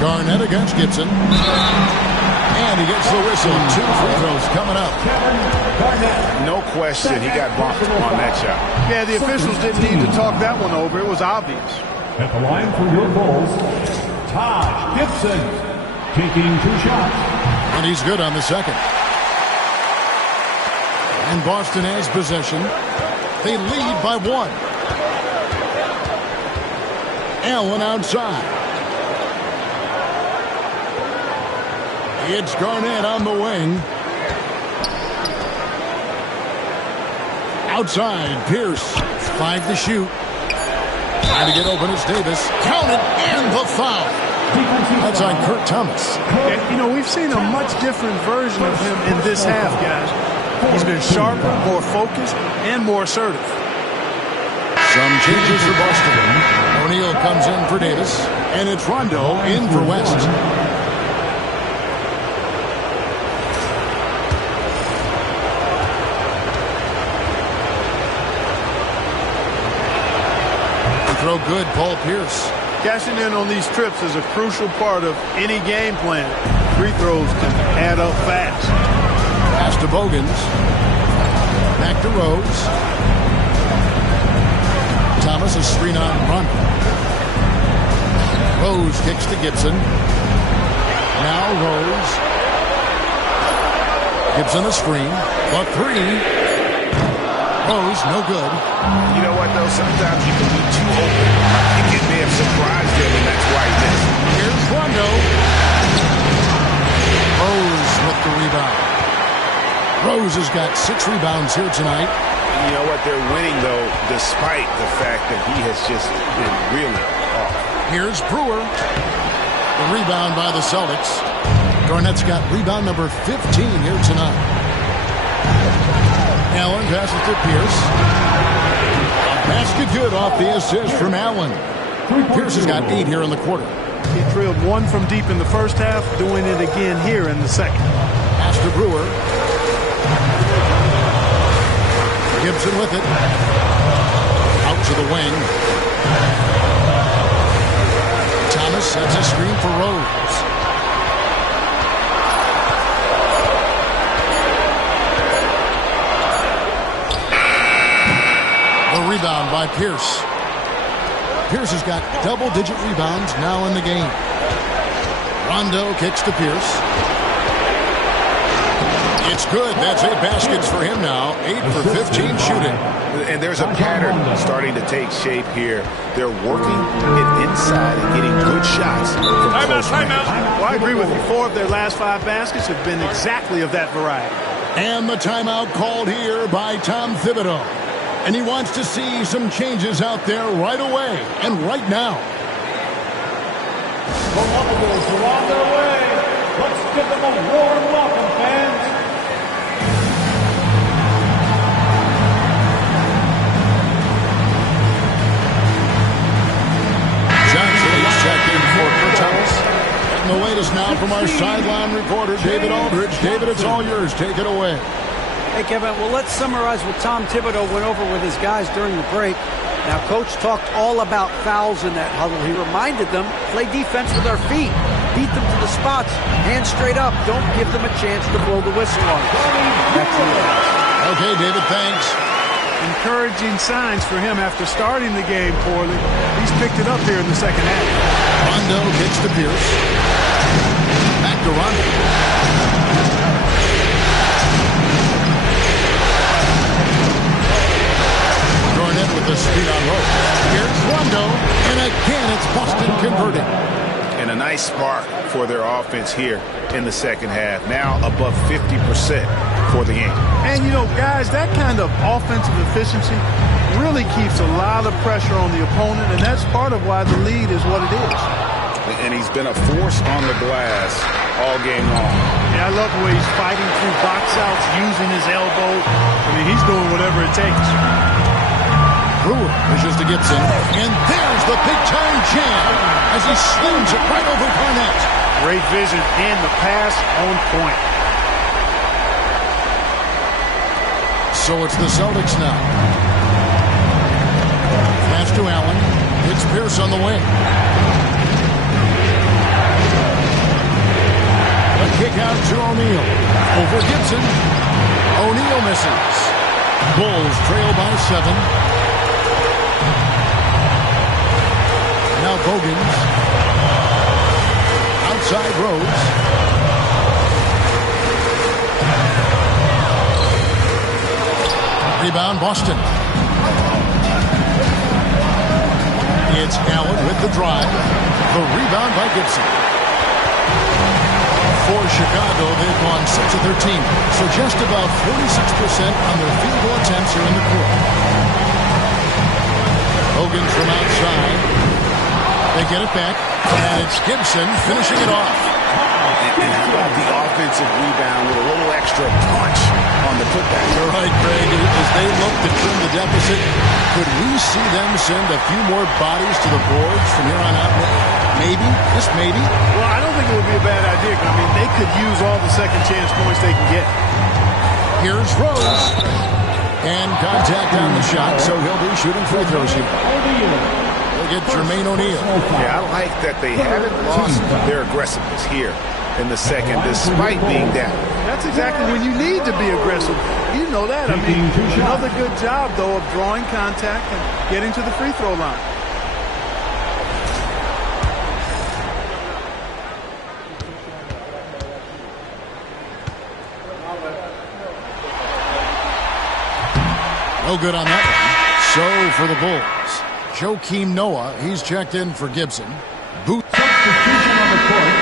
Garnett against Gibson. And he gets the whistle. 2 free throws coming up. No question he got bumped on that shot. Yeah, the officials didn't need to talk that one over. It was obvious. At the line for your goals, Taj Gibson, taking 2 shots. And he's good on the second. And Boston has possession. They lead by 1. Allen outside. It's Garnett on the wing. Outside, Pierce. 5 to shoot. Trying to get open, it's Davis. Counted, and the foul. That's on Kurt Thomas. Yeah, you know, we've seen a much different version of him in this half, guys. He's been sharper, more focused, and more assertive. Some changes for Boston. O'Neal comes in for Davis. And it's Rondo in for West. Throw good, Paul Pierce. Cashing in on these trips is a crucial part of any game plan. Free throws can add up fast. Pass to Bogans. Back to Rose. Thomas a screen on run. Rose kicks to Gibson. Now Rose. Gibson a screen. A 3. Rose, no good. You know what, though? Sometimes you can be too open. I think it may have surprised him, and that's why he missed. Here's Rondo. Rose with the rebound. Rose has got 6 rebounds here tonight. You know what? They're winning, though, despite the fact that he has just been really off. Here's Brewer. The rebound by the Celtics. Garnett's got rebound number 15 here tonight. Allen passes to Pierce. A basket good off the assist from Allen. Pierce has got 8 here in the quarter. He drilled 1 from deep in the first half, doing it again here in the second. Pass to Brewer. Gibson with it. Out to the wing. Thomas sets a screen for Rose. Rebound by Pierce. Pierce has got double-digit rebounds now in the game. Rondo kicks to Pierce. It's good. That's 8 baskets for him now. 8 for 15 shooting. And there's a pattern starting to take shape here. They're working it inside and getting good shots from close range. Well, I agree with you. 4 of their last 5 baskets have been exactly of that variety. And the timeout called here by Tom Thibodeau. And he wants to see some changes out there right away and right now. The Lavables are on their way. Let's give them a warm welcome, fans. Johnson is checked in for Thomas. And the latest now from our sideline reporter, David Aldridge. David, it's all yours. Take it away. Hey, Kevin, well, let's summarize what Tom Thibodeau went over with his guys during the break. Now, Coach talked all about fouls in that huddle. He reminded them, play defense with our feet. Beat them to the spots. Hands straight up. Don't give them a chance to blow the whistle on us. Back to you guys. Okay, David, thanks. Encouraging signs for him after starting the game poorly. He's picked it up here in the second half. Rondo kicks to Pierce. Back to Rondo. With the speed on Rose. Here's Rondo, and again it's Boston converting. And a nice spark for their offense here in the second half. Now above 50% for the game. And, you know, guys, that kind of offensive efficiency really keeps a lot of pressure on the opponent, and that's part of why the lead is what it is. And he's been a force on the glass all game long. Yeah, I love the way he's fighting through box outs, using his elbow. I mean, he's doing whatever it takes. Brewer pushes to Gibson, and there's the big-time jam as he slings it right over Garnett. Great vision and the pass on point. So it's the Celtics now. Pass to Allen. It's Pierce on the wing. A kick out to O'Neal. Over Gibson. O'Neal misses. Bulls trail by 7. Now Bogans. Outside Rose. Rebound Boston. It's Allen with the drive. The rebound by Gibson. For Chicago, they've gone 6 of 13. So just about 46% on their field goal attempts here in the quarter. Hogan from outside. They get it back. And it's Gibson finishing it off. And how about the offensive rebound with a little extra punch on the putback? You're right, Greg. As they look to trim the deficit, could we see them send a few more bodies to the boards from here on out? Maybe. Just maybe. Well, I don't think it would be a bad idea. I mean, they could use all the second chance points they can get. Here's Rose. And contact on the shot, so he'll be shooting free throws here. They'll get Jermaine O'Neal. Yeah, I like that they haven't lost their aggressiveness here in the second, despite being down. That's exactly when you need to be aggressive. You know that. I mean, another good job, though, of drawing contact and getting to the free throw line. No good on that one. So for the Bulls, Joakim Noah, he's checked in for Gibson. Boot. Substitution on the court.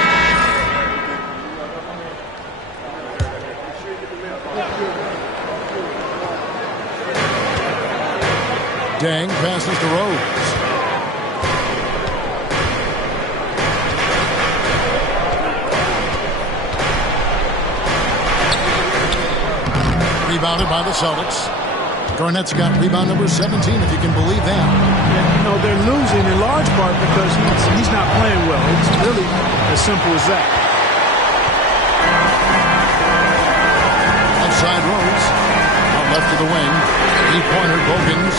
Deng passes to Rose. Rebounded by the Celtics. Garnett's got rebound number 17, if you can believe that. And, you know, they're losing in large part because he's not playing well. It's really as simple as that. Outside Rose. Out left to the wing. 3-pointer Bogans.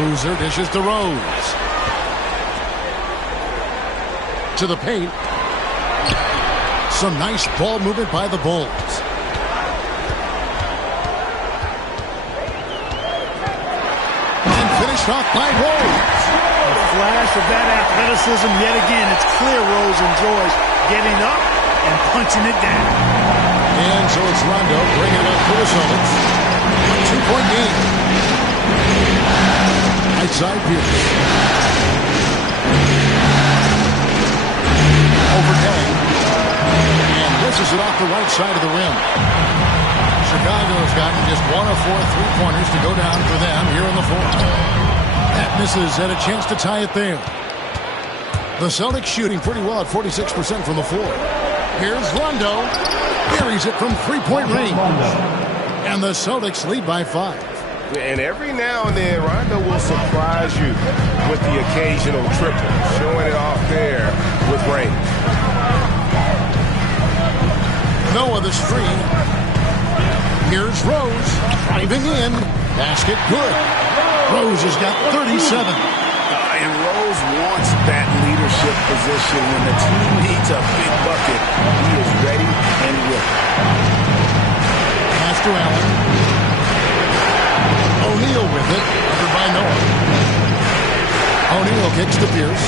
Boozer dishes to Rose. To the paint. Some nice ball movement by the Bulls. Finished off by Rose. A flash of that athleticism yet again. It's clear Rose enjoys getting up and punching it down. And so it's Rondo bringing it up for the Celtics. A 2-point game. Right side Pierce. Over Deng. And misses it off the right side of the rim. Chicago's gotten just 1 of 4 3-pointers to go down for them here in the fourth. That misses, had a chance to tie it there. The Celtics shooting pretty well at 46% from the floor. Here's Rondo. Buries it from 3-point range. And the Celtics lead by 5. And every now and then, Rondo will surprise you with the occasional triple, showing it off there with range. Noah the screen. Here's Rose, driving in. Basket good. Rose has got 37. And Rose wants that leadership position. When the team needs a big bucket, he is ready and willing. Pass to Allen. O'Neal with it, covered by Noah. O'Neal kicks to Pierce.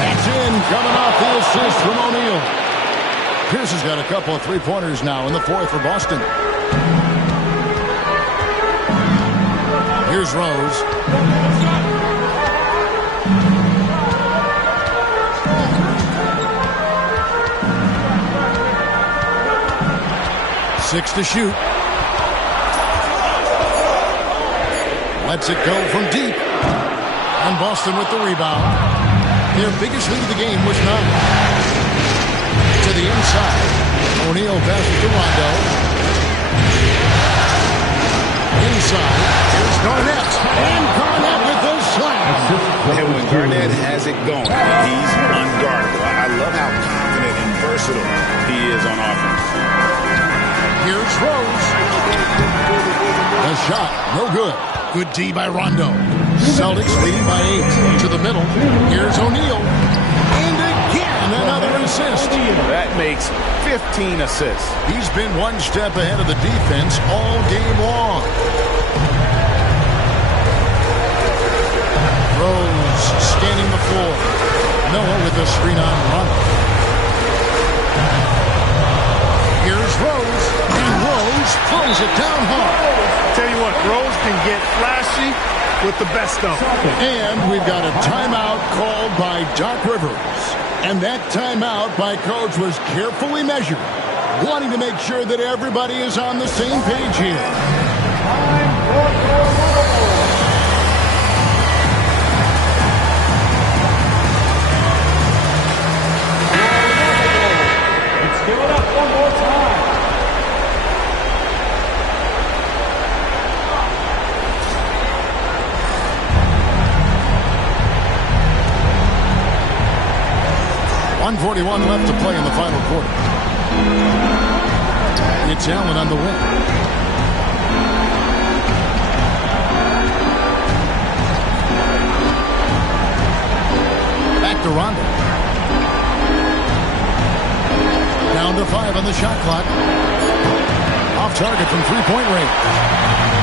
That's in, coming off the assist from O'Neal. Pierce has got a couple of 3-pointers now in the fourth for Boston. Here's Rose. 6 to shoot. Lets it go from deep. And Boston with the rebound. Their biggest lead of the game was 9. To the inside. O'Neal passes to Rondo. Inside. Here's Garnett. And Garnett with the slam. And when Garnett has it going, he's unguardable. I love how confident and versatile he is on offense. Here's Rose. The shot, no good. Good D by Rondo. Celtics leading by 8. To the middle. Here's O'Neal. And again, another assist. That makes 15 assists. He's been one step ahead of the defense all game long. Rose scanning the floor. Noah with the screen on Rondo. Here's Rose. And Rose throws it down hard. Tell you what, Rose can get flashy with the best of them. And we've got a timeout called by Doc Rivers. And that timeout by Coach was carefully measured, wanting to make sure that everybody is on the same page here. Let's give it up one more time. .141 left to play in the final quarter. It's Allen on the wing. Back to Rondo. Down to 5 on the shot clock. Off target from three-point range.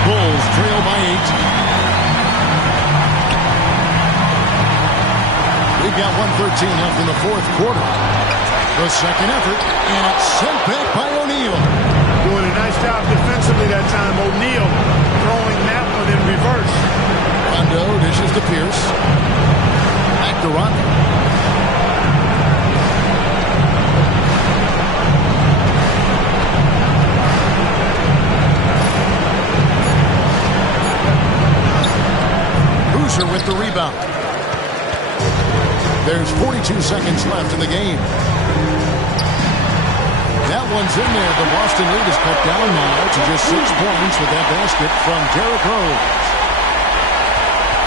Bulls trail by 8. We've got 1:13 left in the fourth quarter. The second effort, and it's sent back by O'Neal. Doing a nice job defensively that time. O'Neal throwing that one in reverse. Rondo dishes to Pierce. Back to Rondo. Boozer with the rebound. There's 42 seconds left in the game. That one's in there. The Boston lead is cut down now to just 6 points with that basket from Derrick Rose.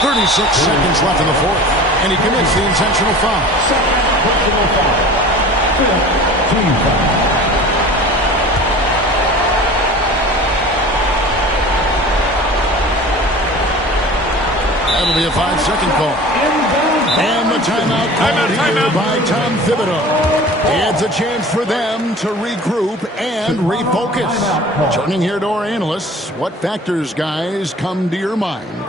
36 seconds left in the fourth, and he commits the intentional foul. Second personal foul. Team foul. That'll be a 5-second call. And the timeout called here by Tom Thibodeau. It's a chance for them to regroup and refocus. Turning here to our analysts, what factors, guys, come to your mind?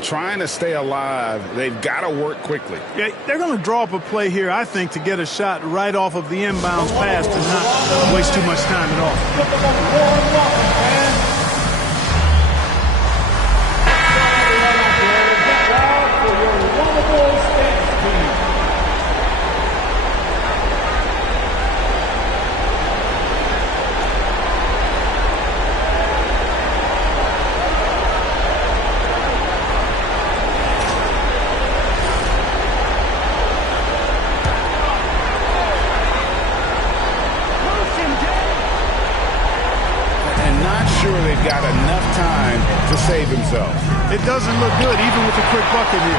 Trying to stay alive, they've got to work quickly. Yeah, they're going to draw up a play here, I think, to get a shot right off of the inbounds pass and not waste too much time at all. Got enough time to save himself. It doesn't look good, even with the quick bucket here.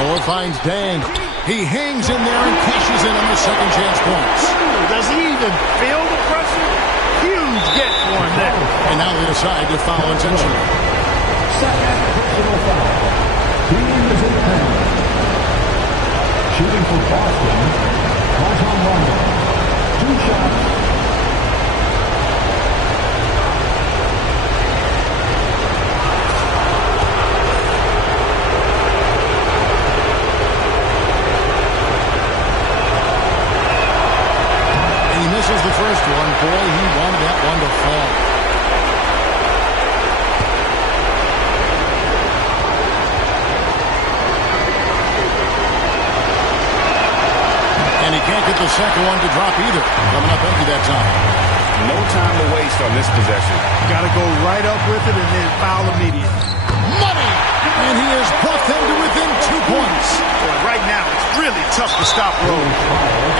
Noah finds Dang. He hangs in there and cashes in on the second chance points. Does he even feel the pressure? Huge get for him there. And now they decide to foul intentionally. Second personal foul. Team is in penalty. Shooting for Boston, Rajon Rondo. 2 shots. Misses the first one. Boy, he wanted that one to fall. And he can't get the second one to drop either. Coming up empty that time. No time to waste on this possession. Got to go right up with it and then foul immediate. Money! And he has brought them to within 2 points. Boy, right now, it's really tough to stop Rose.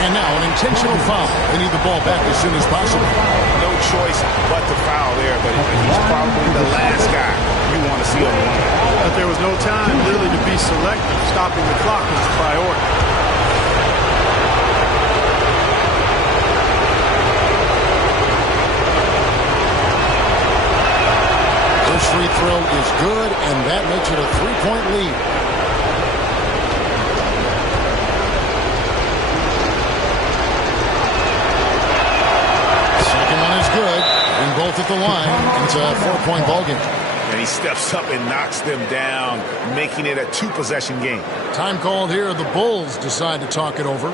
And now an intentional foul. They need the ball back as soon as possible. No choice but to foul there, but he's probably the last guy you want to see on the line. But there was no time really to be selective. Stopping the clock was a priority. First free throw is good, and that makes it a 3-point lead. Second one is good, and both at the line. It's a 4-point ball game. And he steps up and knocks them down, making it a 2-possession game. Time called here. The Bulls decide to talk it over.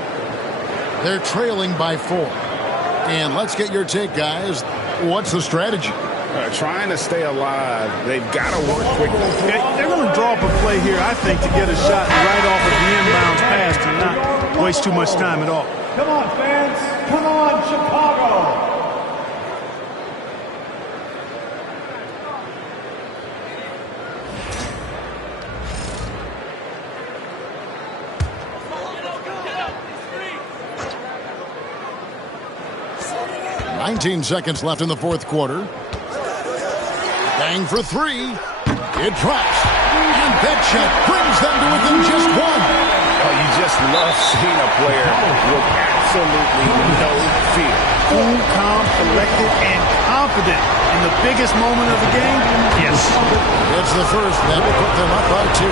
They're trailing by 4. And let's get your take, guys. What's the strategy? Trying to stay alive. They've got to work quickly. They're going to draw up a play here, I think, to get a shot right off of the inbounds pass and not waste too much time at all. Come on, fans. Come on, Chicago. Nineteen seconds left in the fourth quarter. Bang for 3. It drops. And that shot brings them to within just 1. Oh, you just love seeing a player with absolutely no fear. Cool, calm, collected, and confident in the biggest moment of the game. Yes. It's the first. That will put them up by 2.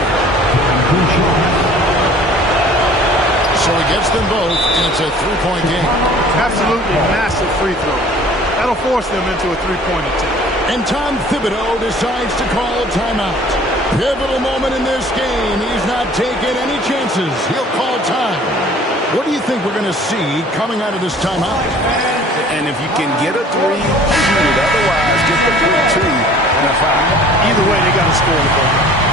So he gets them both, and it's a 3-point game. Absolutely massive free throw. That'll force them into a 3-point attempt. And Tom Thibodeau decides to call a timeout. Pivotal moment in this game. He's not taking any chances. He'll call time. What do you think we're going to see coming out of this timeout? And if you can get a 3, shoot it. Otherwise, just a 3-2 and a foul. Either way, they got to score the ball.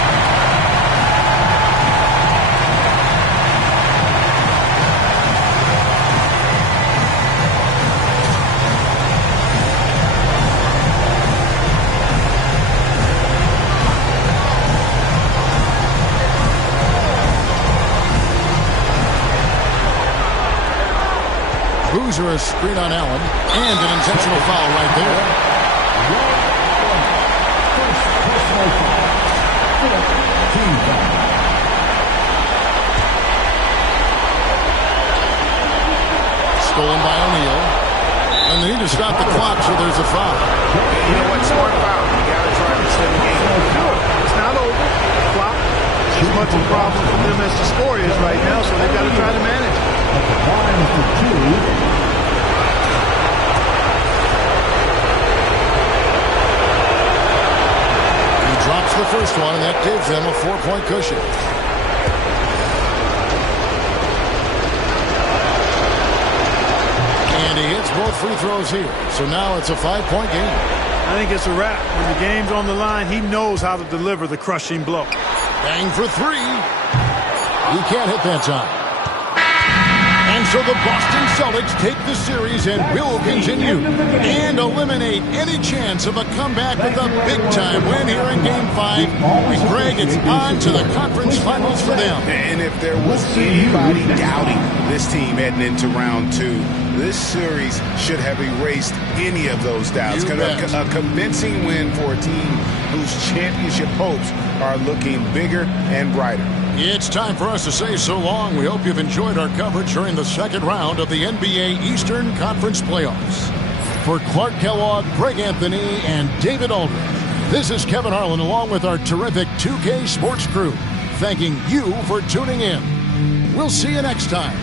Boozer a screen on Allen, and an intentional foul right there. Stolen by O'Neal. And they need to stop the clock, so there's a foul. You know what? Smart foul. You got to try to extend the game. It's not over. The clock is as much a problem for them as the score is right now, so they've got to try to manage it. Line for 2. Drops the first one, and that gives them a 4-point cushion. And he hits both free throws here. So now it's a 5-point game. I think it's a wrap. When the game's on the line, he knows how to deliver the crushing blow. Bang for 3. He can't hit that time. And so the Boston Celtics take the series and will continue and eliminate any chance of a comeback with a big-time win here in Game 5. And Greg, it's on to the conference finals for them. And if there was anybody doubting this team heading into round 2, this series should have erased any of those doubts. A convincing win for a team whose championship hopes are looking bigger and brighter. It's time for us to say so long. We hope you've enjoyed our coverage during the second round of the NBA Eastern Conference Playoffs. For Clark Kellogg, Greg Anthony, and David Aldridge, this is Kevin Harlan along with our terrific 2K Sports crew, thanking you for tuning in. We'll see you next time